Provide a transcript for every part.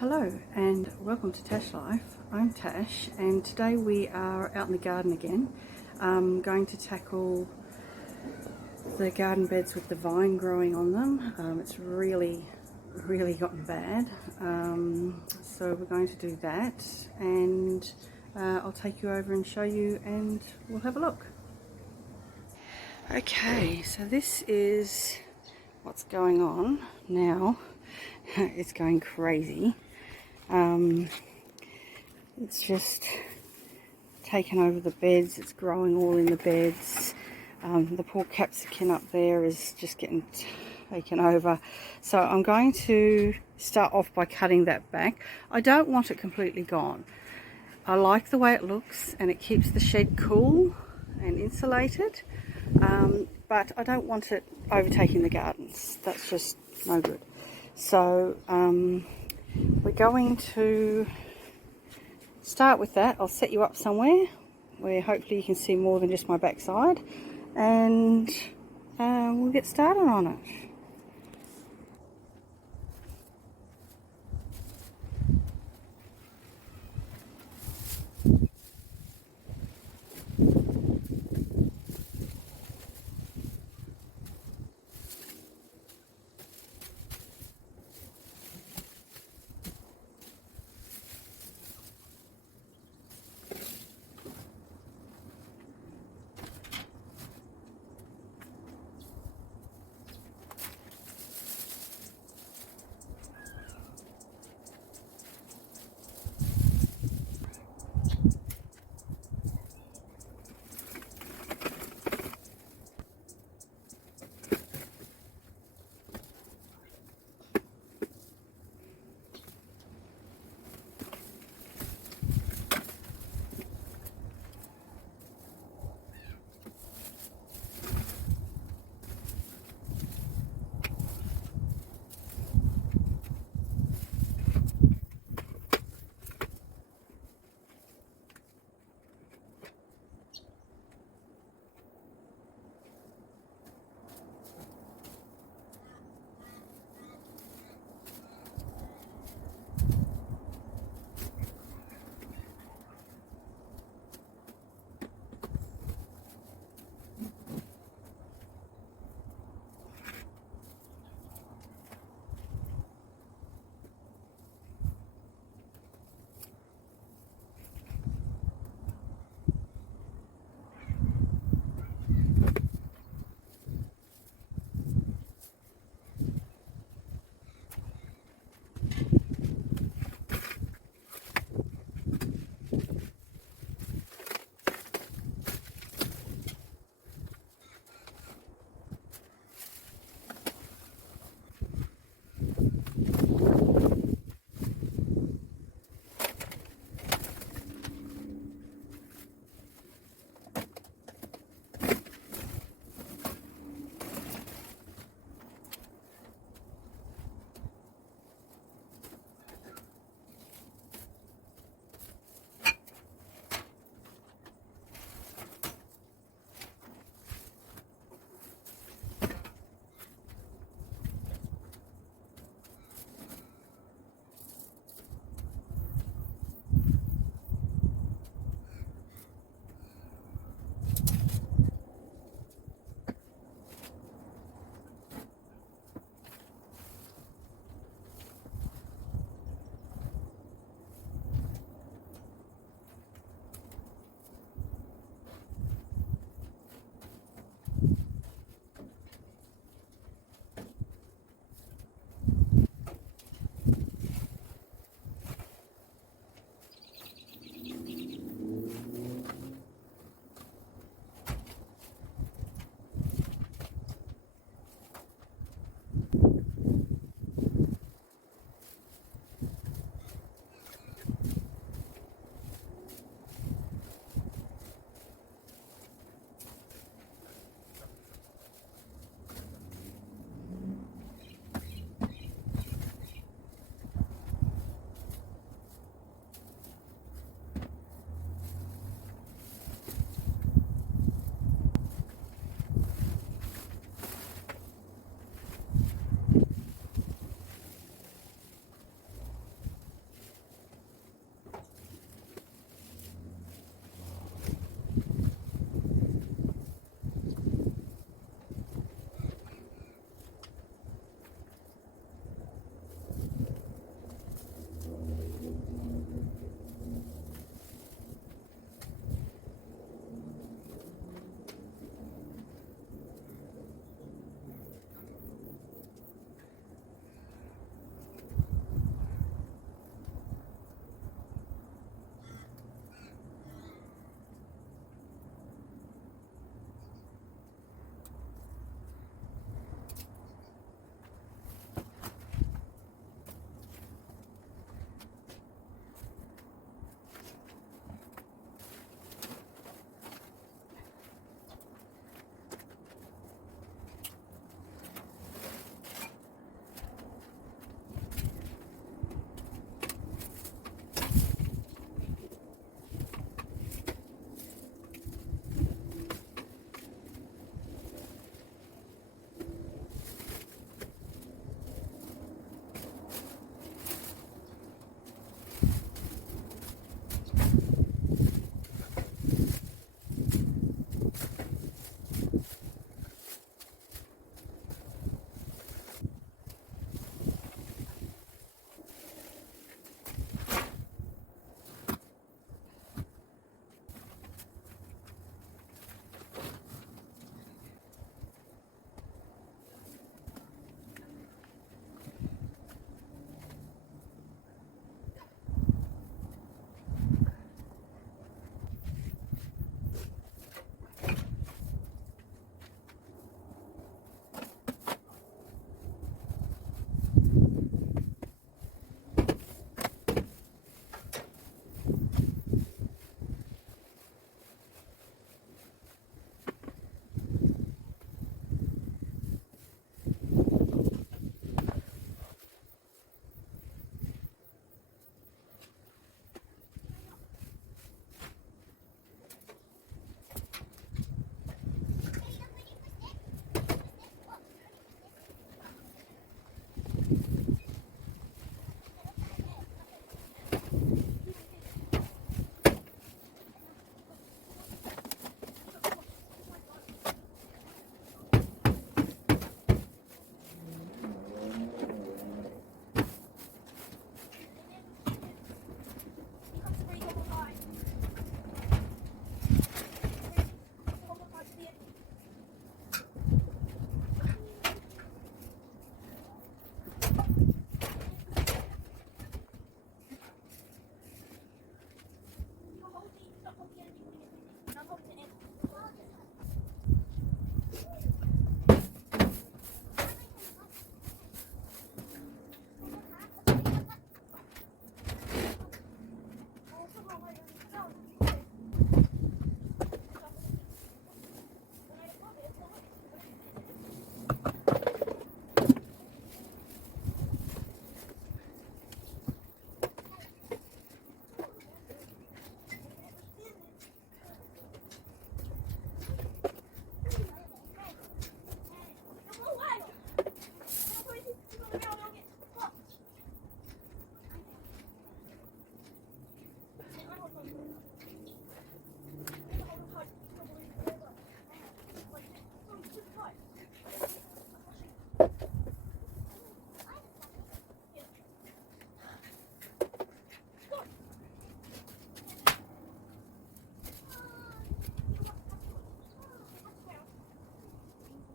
Hello and welcome to Tash Life. I'm Tash and today we are out in the garden again. Going to tackle the garden beds with the vine growing on them. It's really gotten bad. So we're going to do that and I'll take you over and show you and we'll have a look. Okay, so this is what's going on now. It's going crazy. It's just taken over the beds. It's growing all in the beds. The poor capsicum up there is just getting taken over. So I'm going to start off by cutting that back. I don't want it completely gone. I like the way it looks and it keeps the shed cool and insulated, but I don't want it overtaking the gardens. That's just no good. So we're going to start with that. I'll set you up somewhere where hopefully you can see more than just my backside, and we'll get started on it.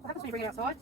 What happens when you bring it outside?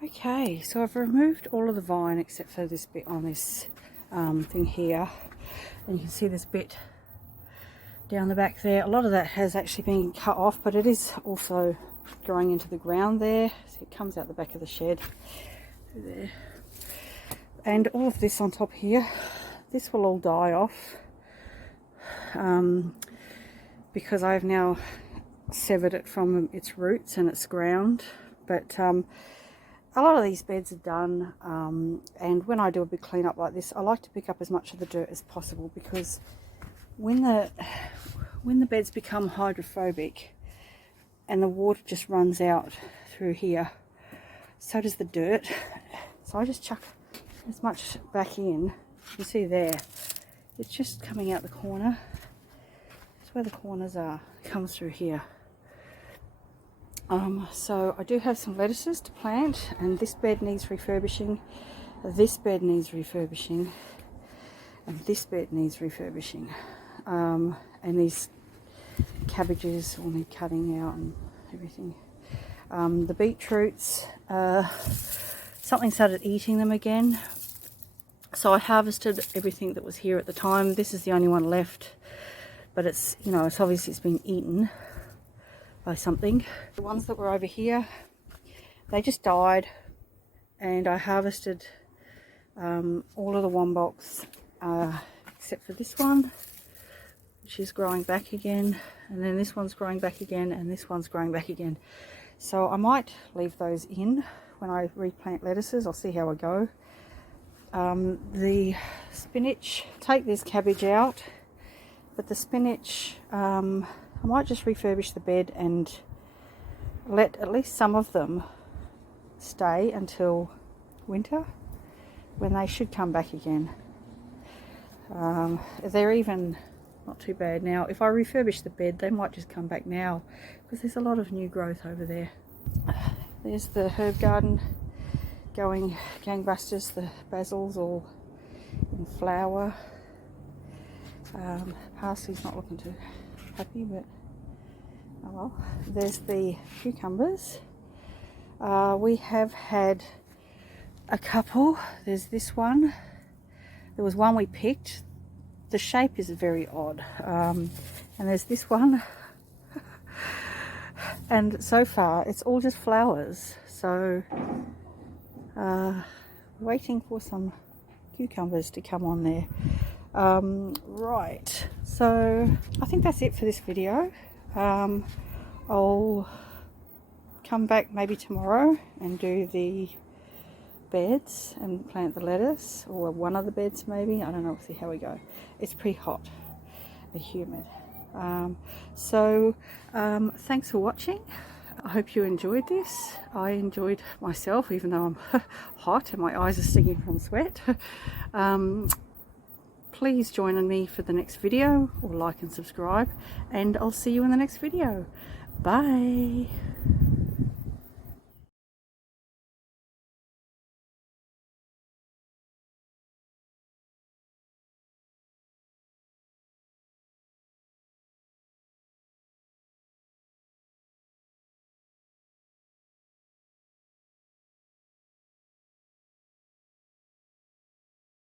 Okay, so I've removed all of the vine except for this bit on this thing here, and you can see this bit down the back there. A lot of that has actually been cut off, but it is also growing into the ground there. So it comes out the back of the shed through there. And all of this on top here, this will all die off because I've now severed it from its roots and its ground. But a lot of these beds are done, and when I do a big cleanup like this, I like to pick up as much of the dirt as possible, because when the beds become hydrophobic and the water just runs out through here, so does the dirt. So I just chuck as much back in. You see there, it's just coming out the corner. That's where the corners are. It comes through here. So I do have some lettuces to plant, and this bed needs refurbishing, this bed needs refurbishing, and this bed needs refurbishing, and these cabbages will need cutting out and everything. The beetroots, something started eating them again, so I harvested everything that was here at the time. This is the only one left, but it's, you know, it's obviously it's been eaten by something. The ones that were over here, they just died, and I harvested all of the wombox except for this one, which is growing back again, and then this one's growing back again, and this one's growing back again. So I might leave those in when I replant lettuces. I'll see how I go. The spinach, take this cabbage out, but the spinach, I might just refurbish the bed and let at least some of them stay until winter, when they should come back again. They're even not too bad now. If I refurbish the bed, they might just come back now, because there's a lot of new growth over there. There's the herb garden going gangbusters. The basil's all in flower. Parsley's not looking too happy, but oh well. There's the cucumbers. We have had a couple. There's this one. There was one we picked. The shape is very odd. And there's this one. And so far it's all just flowers. So waiting for some cucumbers to come on there. Right, so I think that's it for this video. I'll come back maybe tomorrow and do the beds and plant the lettuce, or one of the beds maybe. I don't know, we'll see how we go. It's pretty hot and humid. Thanks for watching. I hope you enjoyed this. I enjoyed myself, even though I'm hot and my eyes are stinging from sweat. Please join me for the next video, or like and subscribe, and I'll see you in the next video. Bye.